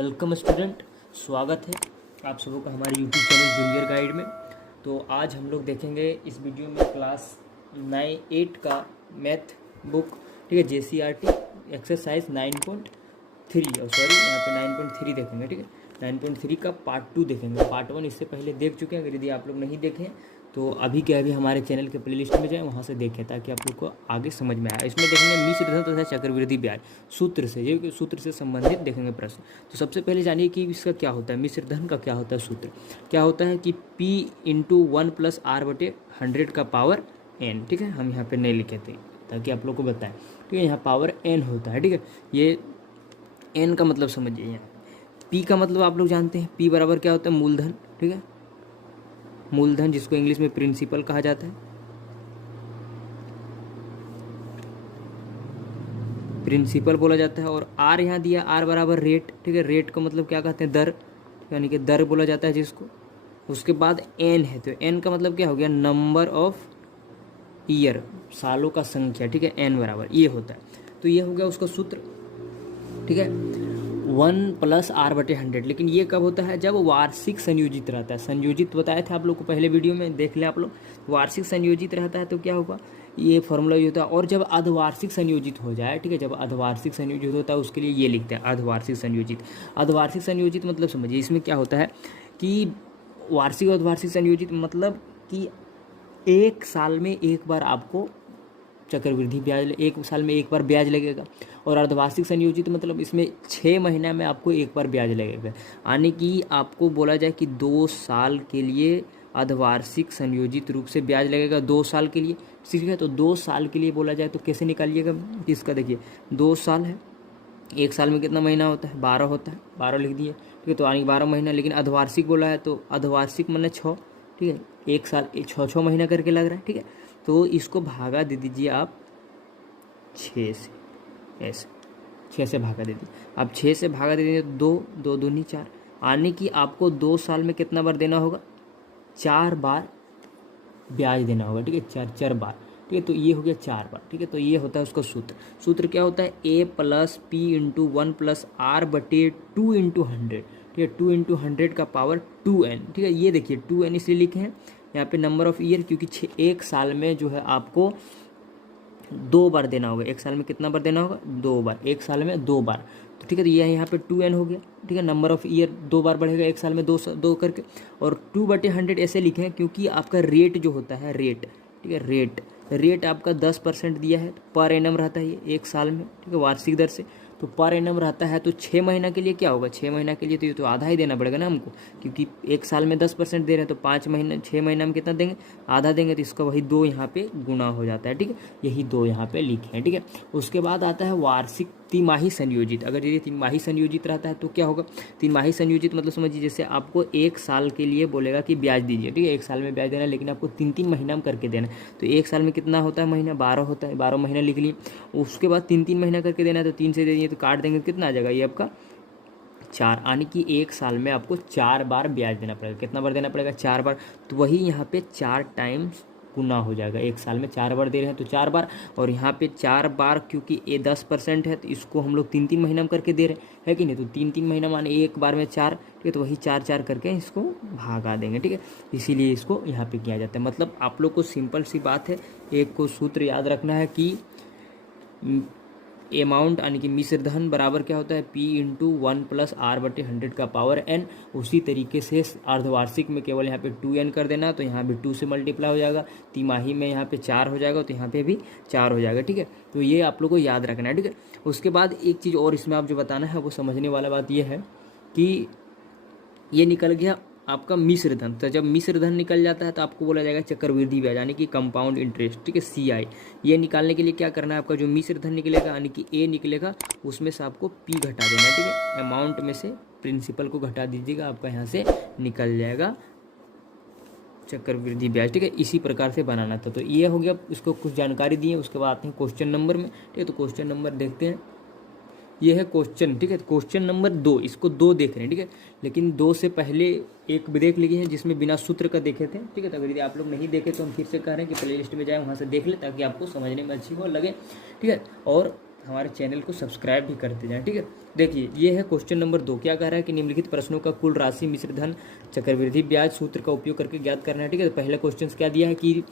Welcome student, स्वागत है आप सबों का हमारे यूट्यूब चैनल जूनियर गाइड में। तो आज हम लोग देखेंगे इस वीडियो में क्लास 8 का मैथ बुक, ठीक है, JCRT एक्सरसाइज 9.3 और सॉरी यहाँ पे 9.3 देखेंगे, ठीक है। 9.3 का पार्ट 2 देखेंगे। पार्ट 1 इससे पहले देख चुके हैं। अगर यदि आप लोग नहीं देखें तो अभी के अभी हमारे चैनल के प्लेलिस्ट में जाएं, वहाँ से देखें ताकि आप लोग को आगे समझ में आए। इसमें देखेंगे मिश्रधन तथा चक्रवृद्धि ब्याज सूत्र से, ये सूत्र से संबंधित देखेंगे प्रश्न। तो सबसे पहले जानिए कि इसका क्या होता है, मिश्रधन का क्या होता है। सूत्र क्या होता है कि P × 1 + R/100 का पावर n, ठीक है। हम यहाँ पे नहीं लिखे थे ताकि आप लोग को बताएं, ठीक है। यहाँ पावर n होता है, ठीक है। ये n का मतलब समझिए। यहाँ P का मतलब आप लोग जानते हैं, P बराबर क्या होता है, मूलधन, ठीक है। मूलधन जिसको इंग्लिश में प्रिंसिपल कहा जाता है, प्रिंसिपल बोला जाता है। और R यहाँ दिया, R बराबर रेट, ठीक है। रेट का मतलब क्या कहते हैं, दर, यानी कि दर बोला जाता है जिसको। उसके बाद n है, तो n का मतलब क्या हो गया, नंबर ऑफ ईयर, सालों का संख्या, ठीक है। n बराबर ये होता है। तो ये हो गया उसका सूत्र, ठीक है। 1 + R/100। लेकिन ये कब होता है, जब वार्षिक संयोजित रहता है। संयोजित बताए थे आप लोग को पहले वीडियो में, देख लें आप लोग। वार्षिक संयोजित रहता है तो क्या होगा, ये फॉर्मूला ये होता है। और जब अर्धवार्षिक संयोजित हो जाए, ठीक है, जब अर्धवार्षिक संयोजित होता है उसके लिए ये लिखते हैं अर्धवार्षिक संयोजित। अर्धवार्षिक संयोजित मतलब समझिए, इसमें क्या होता है कि वार्षिक और अर्धवार्षिक संयोजित मतलब कि एक साल में एक बार आपको चक्रवृद्धि ब्याज, एक साल में एक बार ब्याज लगेगा। और अर्धवार्षिक संयोजित मतलब इसमें 6 महीना में आपको एक बार ब्याज लगेगा। यानी कि आपको बोला जाए कि 2 साल के लिए अर्धवार्षिक संयोजित रूप से ब्याज लगेगा, 2 साल के लिए, ठीक है। तो 2 साल के लिए बोला जाए तो कैसे निकालिएगा इसका, देखिए 2 साल है, एक साल में कितना महीना होता है, 12 होता है, 12 लिख दिए, ठीक है। तो यानी 12 महीना। लेकिन अर्धवार्षिक बोला है तो अर्धवार्षिक मतलब 6, ठीक है। एक साल 6 महीना करके लग रहा है, ठीक है। तो इसको भागा दे दीजिए आप 6 से, ऐसे 6 से भागा दे दीजिए। अब 6 से भागा दे दीजिए तो 2 दूनी 4, यानी कि आपको 2 साल में कितना बार देना होगा, 4 बार ब्याज देना होगा, ठीक है। 4 बार, ठीक है। तो ये हो गया 4 बार, ठीक है। तो ये होता है उसका सूत्र। सूत्र क्या होता है, A + P × 1 + R/2 × 100, ठीक है। 2 × 100 का पावर 2n, ठीक है। ये देखिए 2n इसलिए लिखे हैं यहाँ पे, नंबर ऑफ ईयर, क्योंकि एक साल में जो है आपको 2 बार देना होगा। एक साल में कितना बार देना होगा, 2 बार, एक साल में 2 बार। तो ठीक है, तो ये यहाँ पे 2n हो गया, ठीक है। नंबर ऑफ ईयर 2 बार बढ़ेगा एक साल में, 2 करके। और 2/100 ऐसे लिखे हैं क्योंकि आपका रेट जो होता है, रेट, ठीक है, रेट आपका 10% दिया है, पर एनम रहता है ये एक साल में, ठीक है, वार्षिक दर से। तो पर एनम रहता है तो 6 महीना के लिए क्या होगा, 6 महीना के लिए तो ये तो आधा ही देना पड़ेगा ना हमको, क्योंकि एक साल में 10% दे रहे हैं। तो 5 महीना, 6 महीना में कितना देंगे, आधा देंगे। तो इसका वही 2 यहाँ पे गुना हो जाता है, ठीक है। यही 2 यहाँ पे लिखे हैं, ठीक है। उसके बाद आता है वार्षिक तिमाही संयोजित। अगर ये तिमाही संयोजित रहता है तो क्या होगा, तिमाही संयोजित मतलब समझिए जैसे आपको एक साल के लिए बोलेगा कि ब्याज दीजिए, ठीक है। एक साल में ब्याज देना है, लेकिन आपको 3 महीना में करके देना है। तो एक साल में कितना होता है महीना, 12 होता है, 12 महीना लिख लिए। उसके बाद 3 महीना करके देना है, तो 3 से दे दिए तो काट देंगे, कितना आ जाएगा ये आपका 4, यानी कि एक साल में आपको 4 बार ब्याज देना पड़ेगा। कितना बार देना पड़ेगा, 4 बार। तो वही यहाँ पे 4 टाइम्स गुना हो जाएगा। एक साल में 4 बार दे रहे हैं तो 4 बार, और यहाँ पे 4 बार क्योंकि ये 10% है तो इसको हम लोग 3 महीना में करके दे रहे हैं कि नहीं। तो 3 महीना माने एक बार में 4, ठीक है। तो वही 4 करके इसको भागा देंगे, ठीक है। इसीलिए इसको यहाँ पे किया जाता है। मतलब आप लोग को सिंपल सी बात है, एक को सूत्र याद रखना है कि अमाउंट यानी कि मिश्रधन बराबर क्या होता है, P × 1 + R/100 का पावर n। उसी तरीके से अर्धवार्षिक में केवल यहाँ पे 2n कर देना, तो यहाँ भी 2 से मल्टीप्लाई हो जाएगा। तिमाही में यहाँ पे 4 हो जाएगा, तो यहाँ पे भी 4 हो जाएगा, ठीक है। तो ये आप लोग को याद रखना है, ठीक है। उसके बाद एक चीज़ और इसमें आप जो बताना है वो समझने वाला बात ये है कि ये निकल गया आपका मिश्रधन। तो जब मिश्रधन निकल जाता है तो आपको बोला जाएगा चक्रवृद्धि ब्याज, यानी कि कंपाउंड इंटरेस्ट, ठीक है, CI। ये निकालने के लिए क्या करना है, आपका जो मिश्रधन निकलेगा यानी कि A निकलेगा, उसमें से आपको P घटा देना है, ठीक है। अमाउंट में से प्रिंसिपल को घटा दीजिएगा, आपका यहाँ से निकल जाएगा चक्रवृद्धि ब्याज, ठीक है। इसी प्रकार से बनाना था। तो ये हो गया, इसको कुछ जानकारी दी है। उसके बाद आते हैं क्वेश्चन नंबर में, ठीक है। तो क्वेश्चन नंबर देखते हैं, ये है क्वेश्चन, ठीक है। क्वेश्चन नंबर 2, इसको 2 देख रहे हैं, ठीक है। लेकिन 2 से पहले एक देख लिए हैं जिसमें बिना सूत्र का देखे थे, ठीक है। तो अगर यदि आप लोग नहीं देखे तो हम फिर से कह रहे हैं कि प्ले लिस्ट में जाए, वहाँ से देख ले ताकि आपको समझने में अच्छी हो लगे, ठीक है। और हमारे चैनल को सब्सक्राइब भी करते जाएं, ठीक है। देखिए ये है क्वेश्चन नंबर 2। क्या कह रहा है कि निम्नलिखित प्रश्नों का कुल राशि मिश्र धन चक्रवृद्धि ब्याज सूत्र का उपयोग करके ज्ञात करना है, ठीक है। तो पहला क्वेश्चन क्या दिया है कि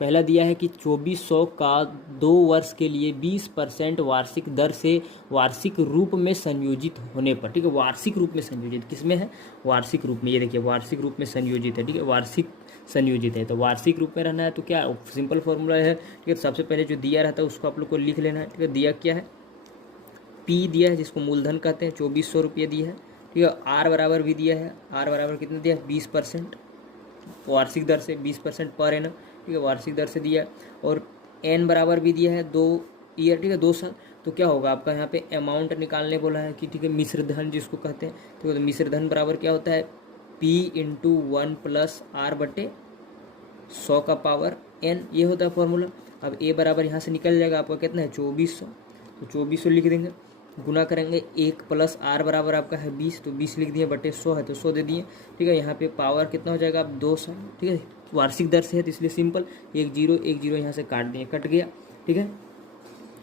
पहला दिया है कि 2400 का 2 वर्ष के लिए 20% वार्षिक दर से वार्षिक रूप में संयोजित होने पर, ठीक है। वार्षिक रूप में संयोजित किसमें है? वार्षिक रूप में। ये देखिए वार्षिक रूप में संयोजित है, ठीक है। वार्षिक संयोजित है तो वार्षिक रूप में रहना है तो क्या सिंपल फॉर्मूला है, ठीक है। सबसे पहले जो दिया रहता है उसको आप लोग को लिख लेना है, ठीक है। दिया क्या है? पी दिया है जिसको मूलधन कहते हैं, 2400 रुपये दिया है, ठीक है। आर बराबर भी दिया है, आर बराबर कितना दिया है? 20% वार्षिक दर से, 20% पर एनम, ठीक है, वार्षिक दर से दिया है। और एन बराबर भी दिया है 2 ईयर, ठीक है, 2 साल। तो क्या होगा आपका यहाँ पे अमाउंट निकालने बोला है कि ठीक है मिश्र धन जिसको कहते हैं, ठीक है। तो मिश्र धन बराबर क्या होता है? पी इंटू 1 प्लस आर बटे 100 का पावर एन, ये होता है फॉर्मूला। अब ए बराबर यहाँ से निकल जाएगा आपका कितना है? 2400। तो 2400 लिख देंगे, गुना करेंगे 1 प्लस आर बराबर आपका है 20, तो 20 लिख दिए, बटे 100 है तो 100 दे दिए, ठीक है। यहाँ पे पावर कितना हो जाएगा? अब 200, ठीक है। वार्षिक दर से है तो इसलिए सिंपल 1 0 यहाँ से काट दिए, कट गया, ठीक है।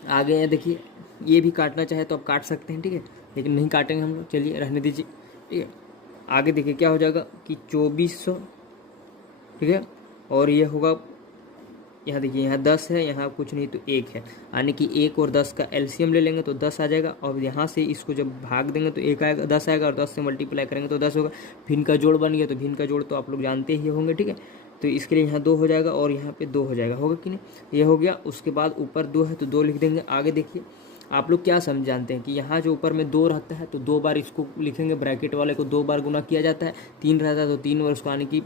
आगे है देखिए, ये भी काटना चाहे तो आप काट सकते हैं, ठीक है, लेकिन नहीं काटेंगे हम लोग, चलिए रहने दीजिए, ठीक है। आगे देखिए क्या हो जाएगा कि 2400, ठीक है। और ये होगा, यहाँ देखिए यहाँ 10 है, यहाँ कुछ नहीं तो 1 है, यानी कि 1 और 10 का एलसीएम ले लेंगे तो 10 आ जाएगा। और यहाँ से इसको जब भाग देंगे तो 1 आएगा, 10 आएगा, और 10 से मल्टीप्लाई करेंगे तो 10 होगा। भिन्न का जोड़ बन गया, तो भिन्न का जोड़ तो आप लोग जानते ही होंगे, ठीक है। तो इसके लिए यहाँ 2 हो जाएगा और यहाँ पे 2 हो जाएगा, होगा कि नहीं? ये हो गया। उसके बाद ऊपर 2 है तो 2 लिख देंगे। आगे देखिए आप लोग क्या समझ जानते हैं कि यहाँ जो ऊपर में 2 रहता है तो 2 बार इसको लिखेंगे, ब्रैकेट वाले को 2 बार गुना किया जाता है। 3 रहता है तो 3 बार उसको, आने की,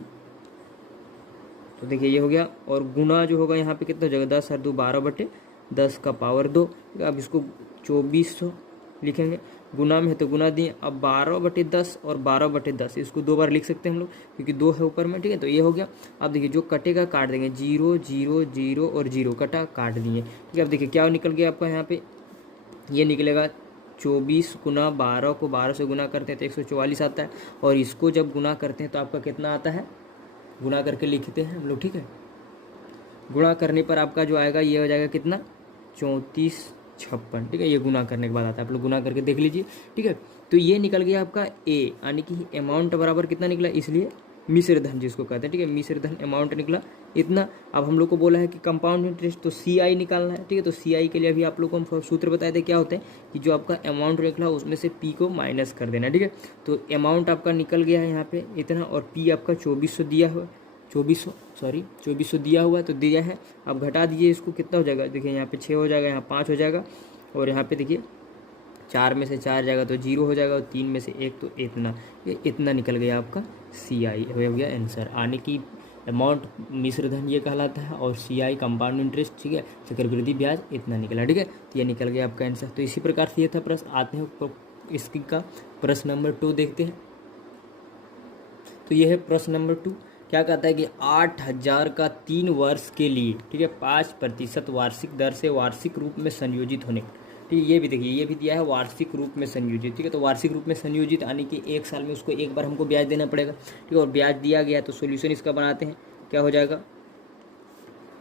तो देखिए ये हो गया। और गुना जो होगा यहाँ पे कितना हो जाएगा? 10 और 2 12 बटे 10 का पावर 2। अब इसको 2400 लिखेंगे, गुना में है तो गुना दिए। अब 12 बटे 10 और 12 बटे 10 इसको 2 बार लिख सकते हैं हम लोग, क्योंकि 2 है ऊपर में, ठीक है। तो ये हो गया। अब देखिए जो कटेगा काट देंगे, 0 0 0 और 0 कटा, काट दिए, ठीक है। अब देखिए क्या निकल गया आपका यहाँ पे? ये निकलेगा 24 गुना 12 को 12 से गुना करते हैं तो 144 आता है। और इसको जब गुना करते हैं तो आपका कितना आता है? गुणा करके लिखते हैं हम लोग, ठीक है। गुणा करने पर आपका जो आएगा ये हो जाएगा कितना? 3456, ठीक है। ये गुणा करने के बाद आता है, आप लोग गुणा करके देख लीजिए, ठीक है। तो ये निकल गया आपका ए, यानी कि अमाउंट बराबर कितना निकला, इसलिए मिश्र धन जिसको कहते हैं, ठीक है। मिश्र धन अमाउंट निकला इतना। अब हम लोग को बोला है कि कंपाउंड इंटरेस्ट, तो सी आई निकालना है, ठीक है। तो सी आई के लिए अभी आप लोग को हम सूत्र बताए थे, क्या होते हैं कि जो आपका अमाउंट निकला उसमें से पी को माइनस कर देना, ठीक है। तो अमाउंट आपका निकल गया है यहाँ पे इतना, और पी आपका 2400 दिया हुआ, 2400 दिया हुआ है तो दिया है। अब घटा दीजिए इसको, कितना हो जाएगा? देखिए यहाँ पे 6 हो जाएगा, यहाँ 5 हो जाएगा, और यहाँ पे देखिए 4 में से 4 जाएगा तो 0 हो जाएगा, और 3 में से 1 तो इतना, ये इतना निकल गया आपका सी आई, हो गया आंसर। आने की अमाउंट मिश्र धन ये कहलाता है, और सी आई कंपाउंड इंटरेस्ट, ठीक है, चक्रवृद्धि ब्याज, इतना निकला, ठीक है। तो ये निकल गया आपका आंसर। तो इसी प्रकार से ये था प्रश्न। आते हैं इसकी का प्रश्न नंबर 2 देखते हैं। तो ये है प्रश्न नंबर 2। क्या कहता है कि 8000 का 3 वर्ष के लिए, ठीक है, 5% वार्षिक दर से वार्षिक रूप में संयोजित होने, ठीक है। ये भी देखिए, ये भी दिया है वार्षिक रूप में संयोजित, ठीक है। तो वार्षिक रूप में संयोजित यानी कि 1 साल में उसको 1 बार हमको ब्याज देना पड़ेगा, ठीक है। और ब्याज दिया गया है तो सोल्यूशन इसका बनाते हैं, क्या हो जाएगा?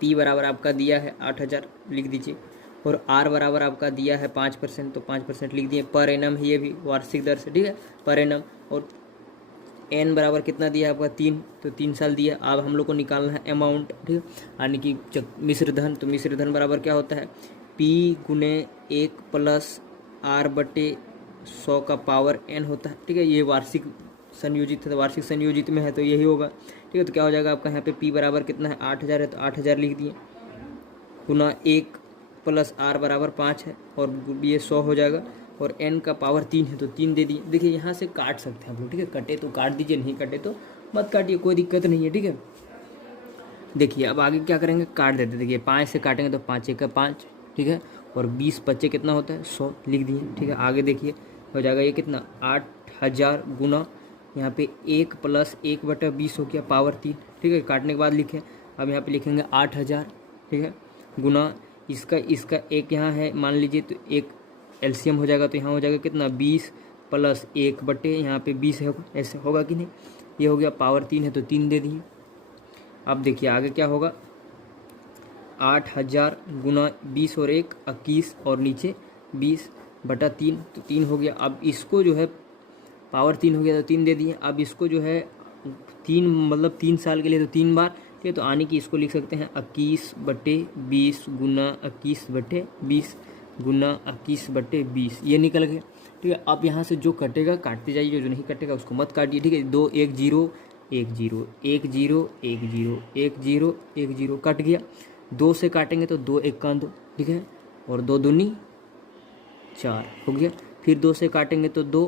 पी बराबर आपका दिया है 8000, लिख दीजिए। और आर बराबर आपका दिया है 5%, तो 5% लिख दिए। पर एनम है ये भी वार्षिक दर से, ठीक है, पर एनम। और एन बराबर कितना दिया है आपका? 3, तो 3 साल दिया। अब हम लोग को निकालना है अमाउंट, ठीक है, यानी कि मिश्र धन। तो मिश्र धन बराबर क्या होता है? पी गुने 1 प्लस आर बटे 100 का पावर एन होता है, ठीक है। ये वार्षिक संयोजित है, तो वार्षिक संयोजित में है तो यही होगा, ठीक है। तो क्या हो जाएगा आपका यहाँ पे? पी बराबर कितना है? 8000 है तो 8000 लिख दिए, गुना 1 प्लस आर बराबर 5 है, और ये 100 हो जाएगा। और n का पावर 3 है तो 3 दे दिए। देखिए यहाँ से काट सकते हैं आप लोग, ठीक है। कटे तो काट दीजिए, नहीं कटे तो मत काटिए, कोई दिक्कत नहीं है, ठीक है। देखिए अब आगे क्या करेंगे? काट देते। देखिए 5 से काटेंगे तो 5 1 5, ठीक है। और 20 बच्चे कितना होता है? 100, लिख दिए, ठीक है। आगे देखिए हो जाएगा ये कितना? 8000 गुना यहाँ पे 1 प्लस 1 बटा 20 हो गया, पावर 3, ठीक है। काटने के बाद लिखे, अब यहाँ पे लिखेंगे 8000, ठीक है, गुना इसका एक यहाँ है मान लीजिए, तो एक एलसीएम हो जाएगा, तो यहाँ हो जाएगा कितना? 20 प्लस 1 बटे यहाँ पे 20 है, ऐसे होगा कि नहीं? ये हो गया, पावर 3 है तो 3 दे दिए। अब देखिए आगे क्या होगा? 8000 गुना 20 और 1 21, और नीचे 20/3 तो 3 हो गया। अब इसको जो है पावर 3 हो गया तो 3 दे दिए। अब इसको जो है 3 मतलब 3 साल के लिए तो 3 बार, ठीक है। तो आने की इसको लिख सकते हैं 21/20 गुना 21/20 गुना 21/20, ये निकल गया, ठीक है। अब यहाँ से जो कटेगा काटते जाइए, जो नहीं कटेगा उसको मत काटिए, ठीक है। 2 1 0 1 0 1 0 1 0 1 0 1 0 कट गया। 2 से काटेंगे तो 2 1 का 2, ठीक है, और 2 दूनी 4 हो गया। फिर 2 से काटेंगे तो 2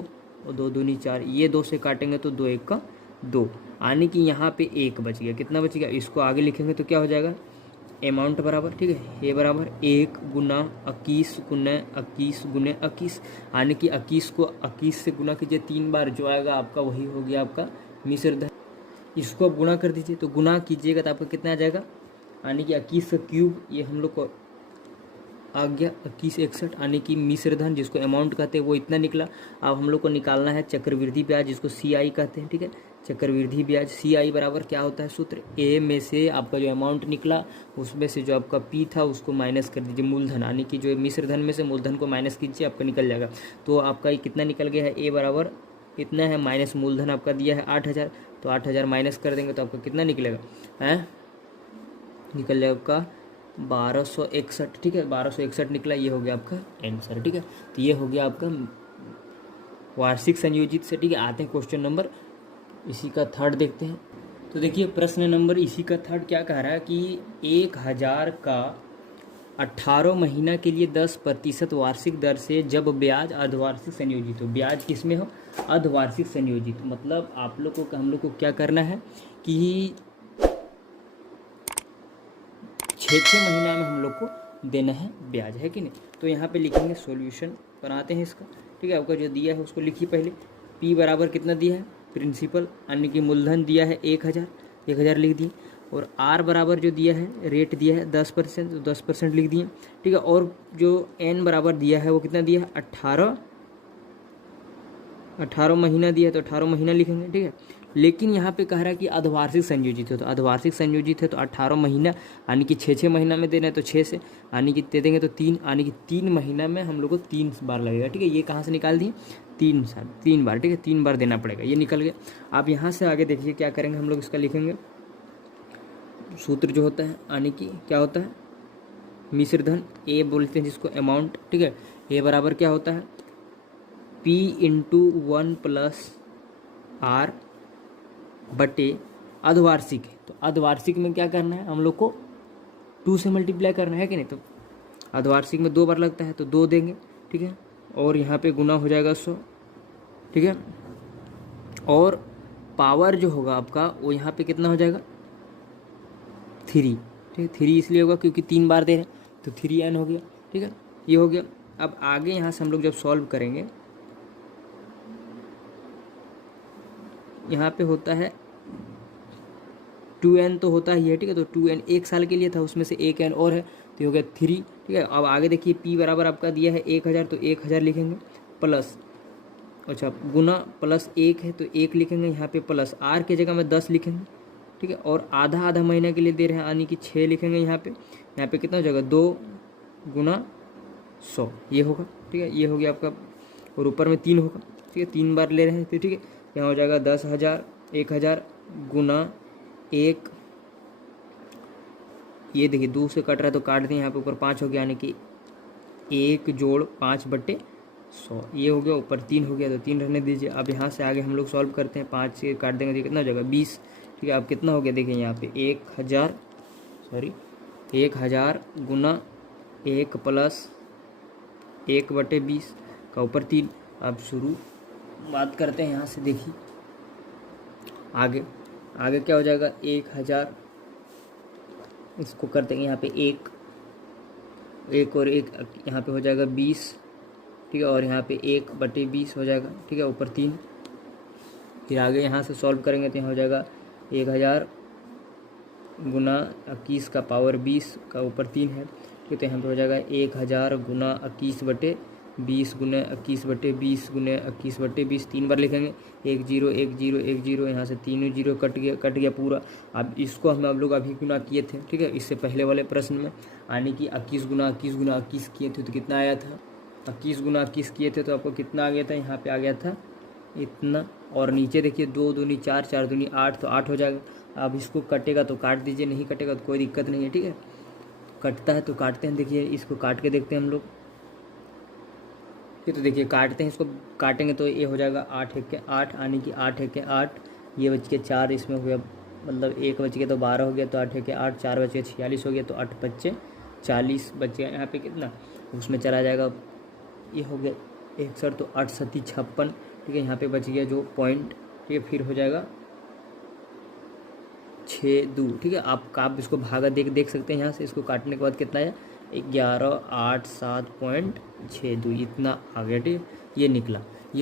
और 2 दूनी 4, ये 2 से काटेंगे तो 2 1 का 2, आने की यहाँ पे 1 बच गया। कितना बच गया, इसको आगे लिखेंगे तो क्या हो जाएगा, अमाउंट बराबर, ठीक है, ये बराबर 1 गुना 21 गुना 21 गुना 21, आने की 21 को 21 से गुना कीजिए 3 बार, जो आएगा आपका वही हो गया आपका मिश्र धन। इसको आप गुना कर दीजिए, तो गुना कीजिएगा तो आपका कितना आ जाएगा, आने की 21 का क्यूब, ये हम लोग को आ गया 21 61, आने की मिश्र धन जिसको अमाउंट कहते हैं वो इतना निकला। अब हम लोग को निकालना है चक्रवृद्धि ब्याज, जिसको CI कहते हैं, ठीक है। चक्रवृद्धि ब्याज CI बराबर क्या होता है सूत्र, A में से आपका जो अमाउंट निकला उसमें से जो आपका P था उसको माइनस कर दीजिए, मूलधन, यानी कि जो मिश्र धन में से मूलधन को माइनस कीजिए, आपका निकल जाएगा। तो आपका ये कितना निकल गया है, A बराबर इतना है, माइनस मूलधन आपका दिया है 8000, तो 8000 माइनस कर देंगे तो आपका कितना निकलेगा, है निकल जाएगा आपका 1261, ठीक है, 1261 निकला। ये हो गया आपका आंसर, ठीक है। तो ये हो गया आपका वार्षिक संयोजित से, ठीक है। आते हैं क्वेश्चन नंबर इसी का थर्ड देखते हैं। तो देखिए प्रश्न नंबर इसी का थर्ड क्या कह रहा है कि 1000 का 18 महीना के लिए 10% वार्षिक दर से जब ब्याज अर्धवार्षिक संयोजित हो, ब्याज किस में हो, अर्धवार्षिक संयोजित, मतलब आप लोग को हम लोग को क्या करना है कि 6 महीना में हम लोग को देना है ब्याज, है कि नहीं। तो यहाँ पे लिखेंगे, सॉल्यूशन बनाते हैं इसका, ठीक है। आपका जो दिया है उसको लिखिए पहले। P बराबर कितना दिया है, प्रिंसिपल यानी कि मूलधन दिया है 1000 लिख दिए, और R बराबर जो दिया है रेट दिया है 10%, तो 10% लिख दिए, ठीक है। और जो N बराबर दिया है वो कितना दिया है 18 महीना दिया है, तो 18 महीना लिखेंगे, ठीक है। लेकिन यहाँ पे कह रहा है कि अर्धवार्षिक संयोजित है, तो अर्धवार्षिक संयोजित है तो 18 महीना यानी कि 6 महीना में देना है, तो 6 से यानी कि दे देंगे तो 3, यानी कि 3 महीना में हम लोग को 3 बार लगेगा, ठीक है। ये कहाँ से निकाल दिए, 3 बार, ठीक है, 3 बार देना पड़ेगा, ये निकल गया। आप यहाँ से आगे देखिए क्या करेंगे, हम लोग इसका लिखेंगे सूत्र जो होता है, यानी कि क्या होता है मिश्र धन, A बोलते हैं जिसको अमाउंट, ठीक है। A बराबर क्या होता है P × 1 + R बटे अर्धवार्षिक है, तो अर्धवार्षिक में क्या करना है हम लोग को 2 से मल्टीप्लाई करना है कि नहीं। तो अर्धवार्षिक में 2 बार लगता है तो 2 देंगे, ठीक है, और यहाँ पे गुना हो जाएगा 100, ठीक है। और पावर जो होगा आपका वो यहाँ पे कितना हो जाएगा 3, ठीक है। 3 इसलिए होगा क्योंकि 3 बार दे रहे हैं, तो 3n हो गया, ठीक है, ये हो गया। अब आगे यहाँ से हम लोग जब सॉल्व करेंगे, यहाँ पे होता है 2n तो होता ही है, ठीक है। तो 2n 1 साल के लिए था, उसमें से 1n और है, तो ये हो गया 3, ठीक है। अब आगे देखिए P बराबर आपका दिया है 1000, तो 1000 लिखेंगे प्लस, अच्छा गुना प्लस 1 है तो 1 लिखेंगे, यहाँ पे प्लस R की जगह में 10 लिखेंगे, ठीक है। और आधा महीना के लिए दे रहे हैं यानी कि 6 लिखेंगे, यहाँ पे कितना हो जाएगा 2 × 100, ये होगा, ठीक है। ये हो गया आपका, और ऊपर में 3 होगा, ठीक है, 3 बार ले रहे हैं, तो ठीक है, यहाँ हो जाएगा 10,000 1000 गुना 1, ये देखिए 2 से कट रहा है तो काट दें, यहाँ पे ऊपर 5 हो गया, यानी कि 1 + 5/100, ये हो गया, ऊपर 3 हो गया तो 3 रहने दीजिए। अब यहाँ से आगे हम लोग सॉल्व करते हैं, 5 से काट देंगे तो कितना हो जाएगा 20, ठीक है। अब कितना हो गया देखिए यहाँ पे 1000 गुना 1 + 1/20 का ऊपर 3। अब शुरू बात करते हैं यहाँ से, देखिए आगे क्या हो जाएगा 1000, इसको कर देंगे यहाँ पे 1 और 1 यहाँ पे हो जाएगा 20, ठीक है, और यहाँ पे 1/20 हो जाएगा, ठीक है, ऊपर 3। फिर आगे यहाँ से सॉल्व करेंगे तो यहाँ हो जाएगा 1000 गुना 21 का पावर 20 का ऊपर 3 है, ठीक है। तो यहाँ पे हो जाएगा 1000 गुना 21/20 गुना 21/20 गुना 21/20, 3 बार लिखेंगे, 1 0 1 0 1 0, यहाँ से 3 0 कट गया पूरा। अब इसको हम लोग अभी गुना किए थे, ठीक है, इससे पहले वाले प्रश्न में, यानी कि 21 गुना 21 किए थे तो कितना आया था 21 गुना 21 किए थे तो आपको कितना आ गया था, यहाँ पे आ गया था इतना। और नीचे देखिए 2 दूनी 4, 4 दूनी 8, तो 8 हो जाएगा। अब इसको कटेगा तो काट दीजिए, नहीं कटेगा तो कोई दिक्कत नहीं है, ठीक है। कटता है तो काटते हैं, देखिए इसको काट के देखते हैं हम लोग। ये तो देखिए काटते हैं, इसको काटेंगे तो ये हो जाएगा 8 एक के 8, यानी कि 8 एक के 8, ये बच के 4 इसमें हो गया, मतलब 1 बच गया तो 12 हो गया, तो 8 एक के 8, 4 बच गया 46 हो गया, तो 8 बच्चे 40 बच गया। यहाँ पे कितना उसमें चला जाएगा, ये हो गया 61, तो 8 सती 56, ठीक है। यहाँ पे बच गया जो पॉइंट, ठीक है। फिर हो जाएगा 6 2, ठीक है। आप इसको भागा देख सकते हैं यहाँ से, इसको काटने के बाद कितना है 11 8 7.62, इतना आ गया, ठीक है। ये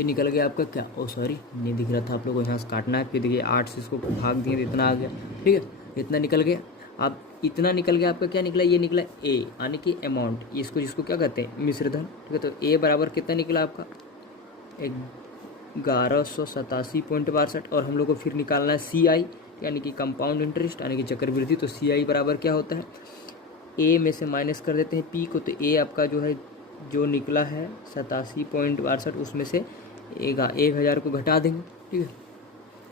निकल गया आपका क्या, ओ सॉरी नहीं दिख रहा था आप लोगों को, यहाँ से काटना है। फिर देखिए 8 से इसको भाग दिए तो इतना आ गया, ठीक है। इतना निकल गया। अब इतना निकल गया आपका, क्या निकला, ये निकला ए, यानी कि अमाउंट, इसको जिसको क्या कहते हैं मिश्रधन, ठीक है। तो ए बराबर कितना निकला आपका 1187.62, और हम लोग को फिर निकालना है सी आई, यानी कि कंपाउंड इंटरेस्ट, यानी कि चक्रवृद्धि। तो सी आई बराबर क्या होता है, ए में से माइनस कर देते हैं पी को, तो ए आपका जो है जो निकला है 87.62, उसमें से 1000 को घटा देंगे, ठीक है।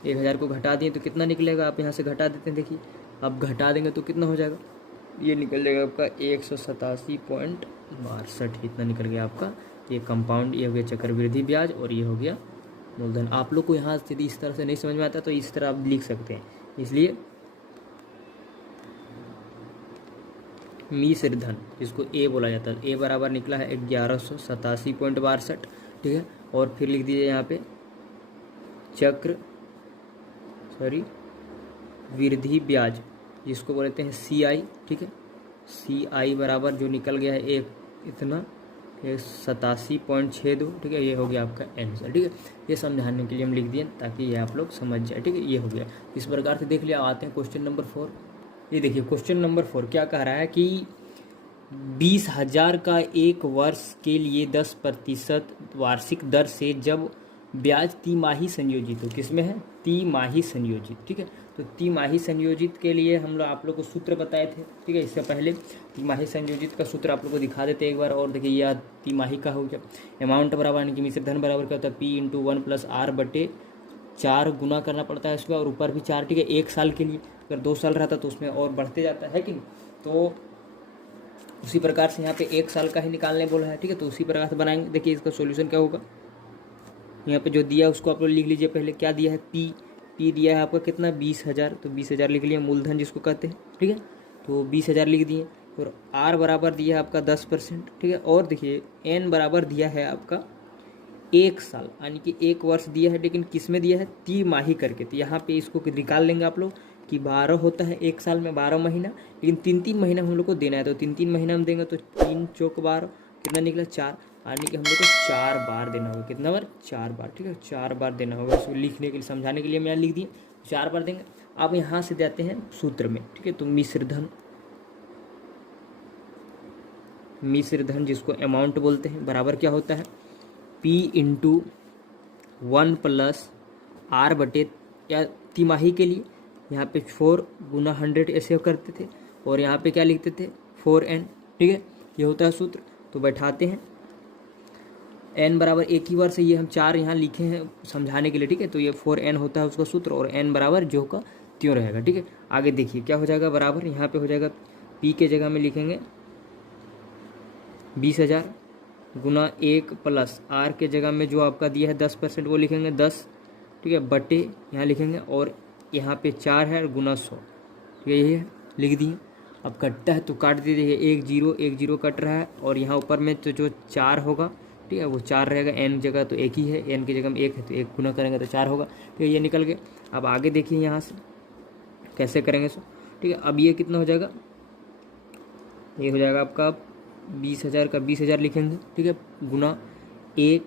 1000 को घटा दिए तो कितना निकलेगा, आप यहाँ से घटा देते हैं, देखिए अब घटा देंगे तो कितना हो जाएगा, ये निकल जाएगा आपका 187.62, इतना निकल गया आपका। ये कंपाउंड, ये हो गया चक्रवृद्धि ब्याज, और ये हो गया मूलधन। आप लोग को यहाँ यदि इस तरह से नहीं समझ में आता तो इस तरह आप लिख सकते हैं, इसलिए मिश्रधन जिसको ए बोला जाता है, ए बराबर निकला है 1187.62, ठीक है। और फिर लिख दीजिए यहाँ पे वृद्धि ब्याज जिसको बोलते हैं सी आई, ठीक है। सी आई बराबर जो निकल गया है एक इतना 87.62, ठीक है। ये हो गया आपका आंसर, ठीक है। ये समझाने के लिए हम लिख दिए ताकि ये आप लोग समझ जाए, ठीक है। ये हो गया इस प्रकार से, देख लिया। आते हैं क्वेश्चन नंबर 4। ये देखिए क्वेश्चन नंबर 4 क्या कह रहा है कि 20,000 का एक वर्ष के लिए 10% वार्षिक दर से जब ब्याज तिमाही संयोजित हो, किसमें है तिमाही संयोजित, ठीक है। तो तिमाही संयोजित के लिए हम लोग आप लोग को सूत्र बताए थे, ठीक है। इससे पहले तिमाही संयोजित का सूत्र आप लोग को दिखा देते हैं एक बार और। देखिए यह तिमाही का हो गया, अमाउंट बराबर यानी कि मिश्रधन बराबर क्या होता है P × 1 + R/4 गुना करना पड़ता है इसमें, और ऊपर भी 4, ठीक है। 1 साल के लिए, अगर 2 साल रहता तो उसमें और बढ़ते जाता है कि नहीं, तो उसी प्रकार से यहाँ पे 1 साल का ही निकालने बोला है, ठीक है। तो उसी प्रकार से बनाएंगे। देखिए इसका सॉल्यूशन क्या होगा, यहाँ पे जो दिया है उसको आप लोग लिख लीजिए। पहले क्या दिया है पी दिया है आपका कितना 20,000, तो 20,000 लिख लिए, मूलधन जिसको कहते हैं, ठीक है। तो 20,000 लिख दिए, और आर बराबर दिया है आपका 10%, ठीक है। और देखिए एन बराबर दिया है आपका 1 साल, यानी कि 1 वर्ष दिया है, लेकिन किस में दिया है तिमाही करके। तो यहाँ पे इसको निकाल लेंगे आप लोग कि 12 होता है 1 साल में 12 महीना, लेकिन 3-3 महीना हम लोग को देना है। तो 3-3 महीना हम देंगे तो 3 चौक 12, कितना निकला 4, यानी कि हम लोग को 4 बार देना होगा। कितना बार 4 बार, ठीक है। 4 बार देना होगा। इसको लिखने के लिए समझाने के लिए मैंने लिख दिए 4 बार देंगे। आप यहाँ से जाते हैं सूत्र में, ठीक है। तो मिश्रधन जिसको अमाउंट बोलते हैं बराबर क्या होता है P × 1 + R/, या तिमाही के लिए यहाँ पे 4 × 100 ऐसे करते थे, और यहाँ पे क्या लिखते थे 4n, ठीक है। ये होता है सूत्र। तो बैठाते हैं n बराबर एक ही वर्ष है, ये हम 4 यहाँ लिखे हैं समझाने के लिए, ठीक है। तो ये 4n होता है उसका सूत्र, और n बराबर जो का त्यों रहेगा, ठीक है। आगे देखिए क्या हो जाएगा बराबर, यहाँ पे हो जाएगा p के जगह में लिखेंगे 20,000 गुना 1 + R के जगह में जो आपका दिया है 10% वो लिखेंगे 10, ठीक है, बटे यहाँ लिखेंगे, और यहाँ पे 4 है गुना 100, ठीक है। यही है, लिख दिए। अब कटता है तो काट दीजिए, 1 0 कट रहा है, और यहाँ ऊपर में तो जो 4 होगा, ठीक है, वो 4 रहेगा। n जगह तो 1 ही है, n की जगह में 1 है, तो 1 गुना करेंगे तो 4 होगा, ठीक है। ये निकल गया। अब आगे देखिए यहाँ से कैसे करेंगे सो, ठीक है। अब ये कितना हो जाएगा, ये हो जाएगा आपका 20,000 का 20,000 लिखेंगे, ठीक है, गुना 1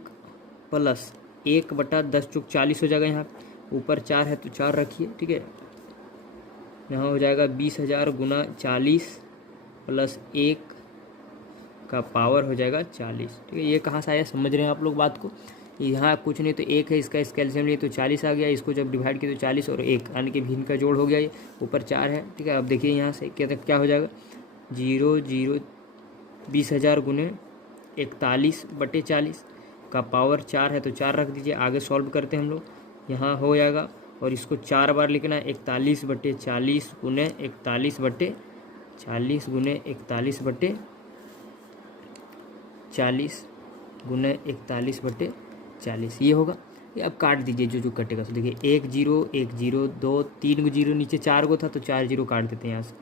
+ 1/10 चौक 40 हो जाएगा। यहाँ ऊपर 4 है तो 4 रखिए, ठीक है। यहाँ हो जाएगा 20,000 गुना 40 + 1 का पावर हो जाएगा 40, ठीक है। ये कहाँ से आया समझ रहे हैं आप लोग बात को। यहाँ कुछ नहीं तो 1 है, इसका कैल्शियम लिए तो 40 आ गया, इसको जब डिवाइड किया तो 40 और 1 यानी कि भिन्न का जोड़ हो गया, ये ऊपर 4 है, ठीक है। अब देखिए यहाँ से क्या हो जाएगा 0 0 20,000 गुने 41/40 का पावर 4 है तो 4 रख दीजिए। आगे सॉल्व करते हैं हम लोग, यहाँ हो जाएगा और इसको 4 बार लिखना है। 41/40 गुने 41/40 गुने 41/40 गुने 41/40 ये होगा। ये अब काट दीजिए जो जो कटेगा। तो देखिए 1 0 1 0 2 3 जीरो, नीचे 4 को था तो 4 जीरो काट देते हैं यहाँ से,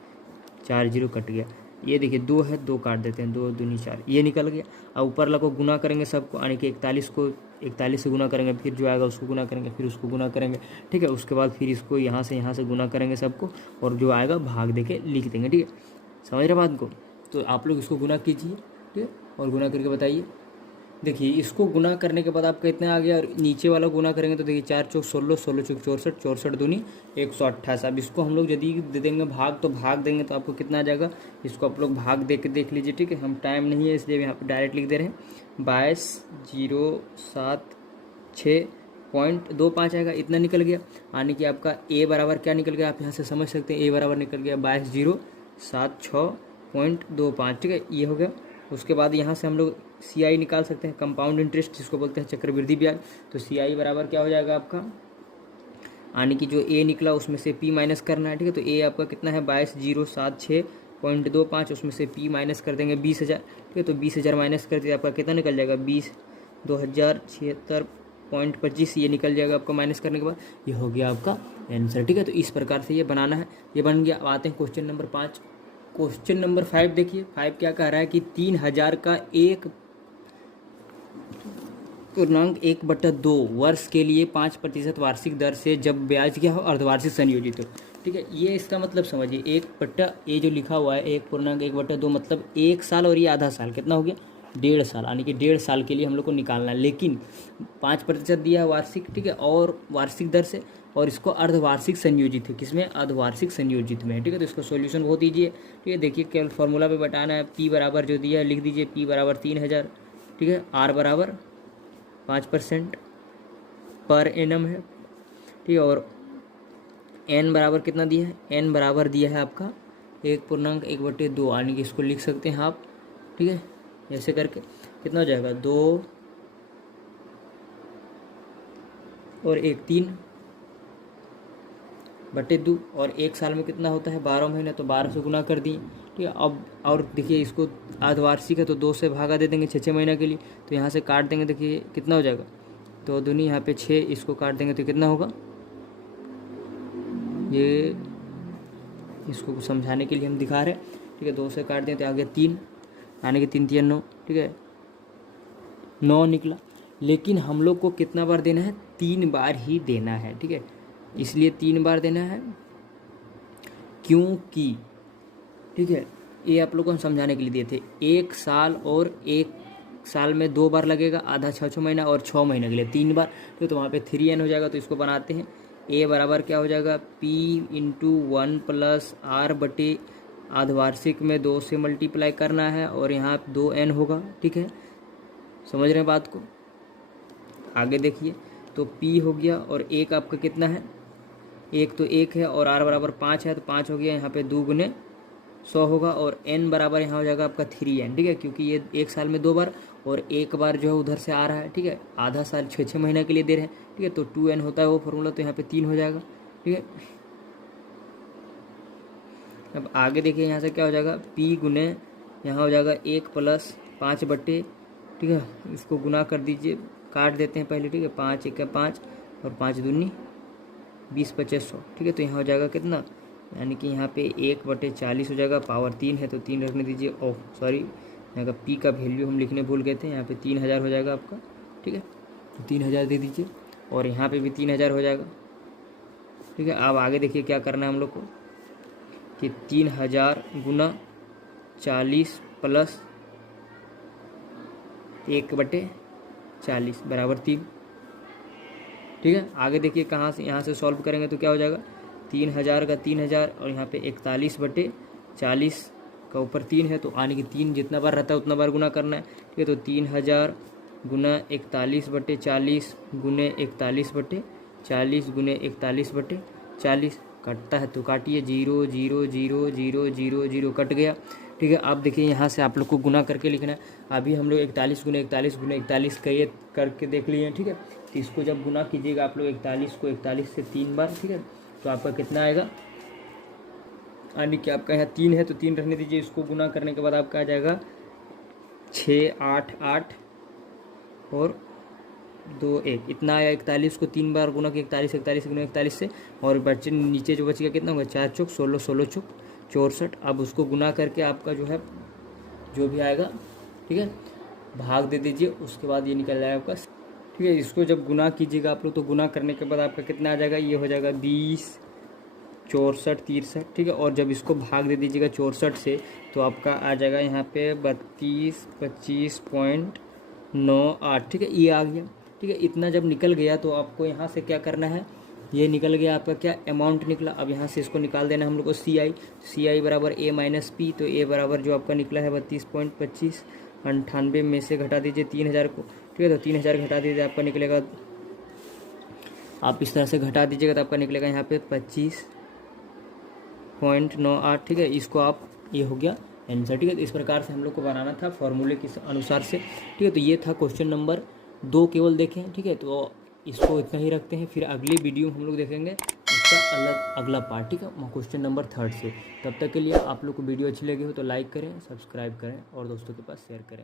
4 जीरो कट गया। ये देखिए 2 है, 2 काट देते हैं, 2 दूनी 4, ये निकल गया। अब ऊपर वाला को गुना करेंगे सबको, यानी कि 41 को 41 से गुना करेंगे, फिर जो आएगा उसको गुना करेंगे, फिर उसको गुना करेंगे, ठीक है। उसके बाद फिर इसको यहाँ से गुना करेंगे सबको, और जो आएगा भाग दे के लिख देंगे, ठीक है। समझ रहे बात को? तो आप लोग इसको गुना कीजिए, ठीक है, और गुना करके बताइए। देखिए इसको गुना करने के बाद आपका इतना आ गया, और नीचे वाला गुना करेंगे तो देखिए 4 चौक 16, 16 चौक 64, 64 दूनी 128। अब इसको हम लोग यदि दे देंगे भाग, तो भाग देंगे तो आपको कितना आ जाएगा, इसको आप लोग भाग दे के देख लीजिए, ठीक है। हम टाइम नहीं है इसलिए यहाँ पर डायरेक्ट लिख दे रहे हैं। 22,076.25 आएगा, इतना निकल गया। यानी कि आपका ए बराबर क्या निकल गया, आप यहाँ से समझ सकते हैं। ए बराबर निकल गया 22,076.25, ठीक है, ये हो गया। उसके बाद यहाँ से हम लोग CI निकाल सकते हैं, कंपाउंड इंटरेस्ट जिसको बोलते हैं, चक्रवृद्धि ब्याज। तो CI बराबर क्या हो जाएगा आपका, यानी कि जो A निकला उसमें से P माइनस करना है, ठीक है। तो A आपका कितना है 22,076.25, उसमें से P माइनस कर देंगे 20,000, ठीक है। तो 20,000 माइनस कर दिया, आपका कितना निकल जाएगा 20,076.25, ये निकल जाएगा आपका माइनस करने के बाद। ये हो गया आपका आंसर, ठीक है। तो इस प्रकार से ये बनाना है, ये बन गया। अब आते हैं क्वेश्चन नंबर 5। क्वेश्चन नंबर 5 देखिए, 5 क्या कह रहा है कि 3,000 का 1.1/2 वर्ष के लिए 5% वार्षिक दर से जब ब्याज क्या हो, अर्धवार्षिक संयोजित हो, ठीक है। ये इसका मतलब समझिए, 1/, ये जो लिखा हुआ है 1.1/2 मतलब 1 साल, और ये आधा साल, कितना हो गया 1.5 साल, यानी कि 1.5 साल के लिए हम लोग को निकालना है। लेकिन 5% दिया है वार्षिक, ठीक है, और वार्षिक दर से, और इसको अर्धवार्षिक संयोजित है, किसमें, अर्धवार्षिक संयोजित में, ठीक है। तो इसका सॉल्यूशन बहुत दीजिए, ठीक है। देखिए केवल फार्मूला पे बताना है। P बराबर जो दिया है लिख दीजिए, P बराबर 3,000, ठीक है। R बराबर 5% पर एनम है, ठीक है। और N बराबर कितना दिया है, N बराबर दिया है आपका 1.1/2, यानी कि इसको लिख सकते हैं आप, ठीक है। ऐसे करके कितना हो जाएगा 2 और 1 3/2, और 1 साल में कितना होता है 12 महीने, तो 12 से गुना कर दिए, ठीक है। अब और देखिए इसको अर्धवार्षिक है तो 2 से भागा दे देंगे 6 महीने के लिए, तो यहाँ से काट देंगे, देखिए कितना हो जाएगा 2 दूनी यहाँ पे 6, इसको काट देंगे तो कितना होगा, ये इसको समझाने के लिए हम दिखा रहे हैं, ठीक है। 2 से काट दें तो आगे 3, यानी कि 3 3 9, ठीक है, 9 निकला। लेकिन हम लोग को कितना बार देना है, 3 बार ही देना है, ठीक है। इसलिए 3 बार देना है क्योंकि, ठीक है, ये आप लोग को हम समझाने के लिए दिए थे। 1 साल और 1 साल में 2 बार लगेगा, आधा 6 महीना, और 6 महीने के लिए 3 बार, तो वहाँ पे 3n हो जाएगा। तो इसको बनाते हैं, A बराबर क्या हो जाएगा, P × 1 + R/, अर्धवार्षिक में 2 से मल्टीप्लाई करना है, और यहाँ 2n होगा, ठीक है। समझ रहे हैं बात को? आगे देखिए, तो P हो गया, और 1 आपका कितना है, 1 तो 1 है, और R बराबर 5 है, तो 5 हो गया, यहाँ पे 2 × 100 होगा, और n बराबर यहाँ हो जाएगा आपका 3n, ठीक है। क्योंकि ये 1 साल में 2 बार, और 1 बार जो है उधर से आ रहा है, ठीक है। आधा साल 6 महीने के लिए दे रहे हैं, ठीक है। तो 2n होता है वो फॉर्मूला, तो यहाँ पे 3 हो जाएगा, ठीक है। अब आगे देखिए, यहाँ से क्या हो जाएगा, P गुने यहाँ हो जाएगा 1 + 5/, ठीक है। इसको गुना कर दीजिए, काट देते हैं पहले, ठीक है। 5 × 1 = 5, और 5 दूनी 20 × 25 100, ठीक है। तो यहाँ हो जाएगा कितना, यानी कि यहाँ पे 1/40 हो जाएगा, पावर 3 है तो 3 रखने दीजिए। ओह सॉरी, यहाँ का P का वैल्यू हम लिखने भूल गए थे, यहाँ पे 3,000 हो जाएगा आपका, ठीक है। तो 3,000 दे दीजिए, और यहाँ पे भी 3,000 हो जाएगा, ठीक है। अब आगे देखिए क्या करना है हम लोग को, कि 3,000 × 40 + 1/40 बराबर 3, ठीक है। आगे देखिए कहाँ से, यहाँ से सॉल्व करेंगे तो क्या हो जाएगा, 3,000 का 3,000, और यहाँ पे 41/40 का ऊपर 3 है, तो यानी कि 3 जितना बार रहता है उतना बार गुना करना है, ठीक है। तो 3,000 × 41/40 गुने 41/40 गुने 41/40 कटता है तो काटिए, 0 0 0 0 0 0 कट गया, ठीक है। आप देखिए यहाँ से आप लोग को गुना करके लिखना है। अभी हम लोग 41 गुना 41 गुना 41 का ये करके देख लिए हैं, ठीक है। तो इसको जब गुना कीजिएगा आप लोग 41 को 41 से 3 बार, ठीक है, तो आपका कितना आएगा, यानी कि आपका यहाँ 3 है तो 3 रखने दीजिए। इसको गुना करने के बाद आपका आ जाएगा 6 8 8 और 2 1, इतना आया। 41 को 3 बार गुना किया 41 41 गुना 41 से, और बच्चे नीचे जो बच गया कितना होगा, 4 चौक 16 16 चौक 64। अब उसको गुना करके आपका जो है जो भी आएगा, ठीक है, भाग दे दीजिए। उसके बाद ये निकल जाएगा आपका, ठीक है। इसको जब गुना कीजिएगा आप लोग तो गुना करने के बाद आपका कितना आ जाएगा, ये हो जाएगा 20 64 63, ठीक है। और जब इसको भाग दे दीजिएगा 64 से तो आपका आ जाएगा यहाँ पे 32 25.98, ठीक है, ये आ गया, ठीक है। इतना जब निकल गया तो आपको यहाँ से क्या करना है, ये निकल गया आपका क्या अमाउंट निकला। अब यहाँ से इसको निकाल देना हम लोग को सी आई बराबर ए माइनस पी। तो ए बराबर जो आपका निकला है 32.25, 98 में से घटा दीजिए 3000 को, ठीक है। तो 3000 घटा दीजिए, आपका निकलेगा, आप इस तरह से घटा दीजिएगा तो आपका निकलेगा यहाँ पे 25.98, ठीक है। इसको आप, ये हो गया आंसर, ठीक है। तो इस प्रकार से हम लोग को बनाना था फॉर्मूले के अनुसार से, ठीक है। तो ये था क्वेश्चन नंबर 2 केवल देखें, ठीक है। तो इसको इतना ही रखते हैं, फिर अगली वीडियो हम लोग देखेंगे इसका अगला पार्ट, ठीक है, क्वेश्चन नंबर 3 से। तब तक के लिए आप लोग को वीडियो अच्छी लगी हो तो लाइक करें, सब्सक्राइब करें और दोस्तों के पास शेयर करें।